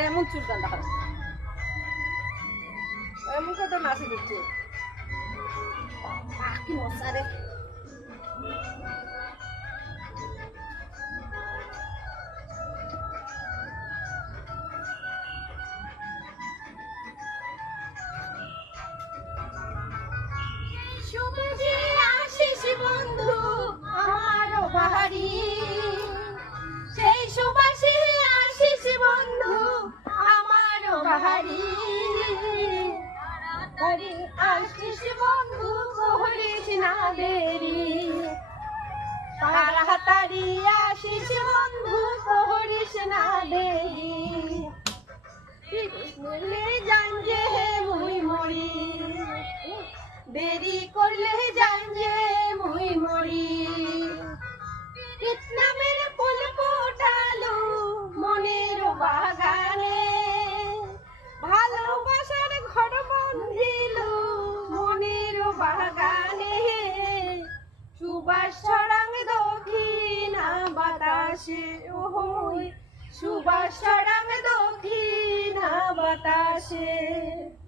এমন চুল কান্ডা হয় এমন কত নাচি দিচ্ছে কি মশা রে সবুজে আসিস বন্ধু আমারও বাড়ি সেই সুবাসে আসিস বন্ধু আমারও বাড়ি তাড়াতাড়ি আসিস বন্ধু করিস না দেরি তাড়াতাড়ি আসিস বন্ধু করিস না দেরি কৃষ্ণলে জান যে মুই মরি দেরি করলে জান যে মুই মরি কৃষ্ণামের ফুল ফোটালো মনের বাগানে ভালোবাসার ঘর বন্ধিল মনের বাগানে সুবাস ছড়াং দক্ষিণা বাতাসে ওই সুবাস ছড়াং দক্ষিণা বাতাসে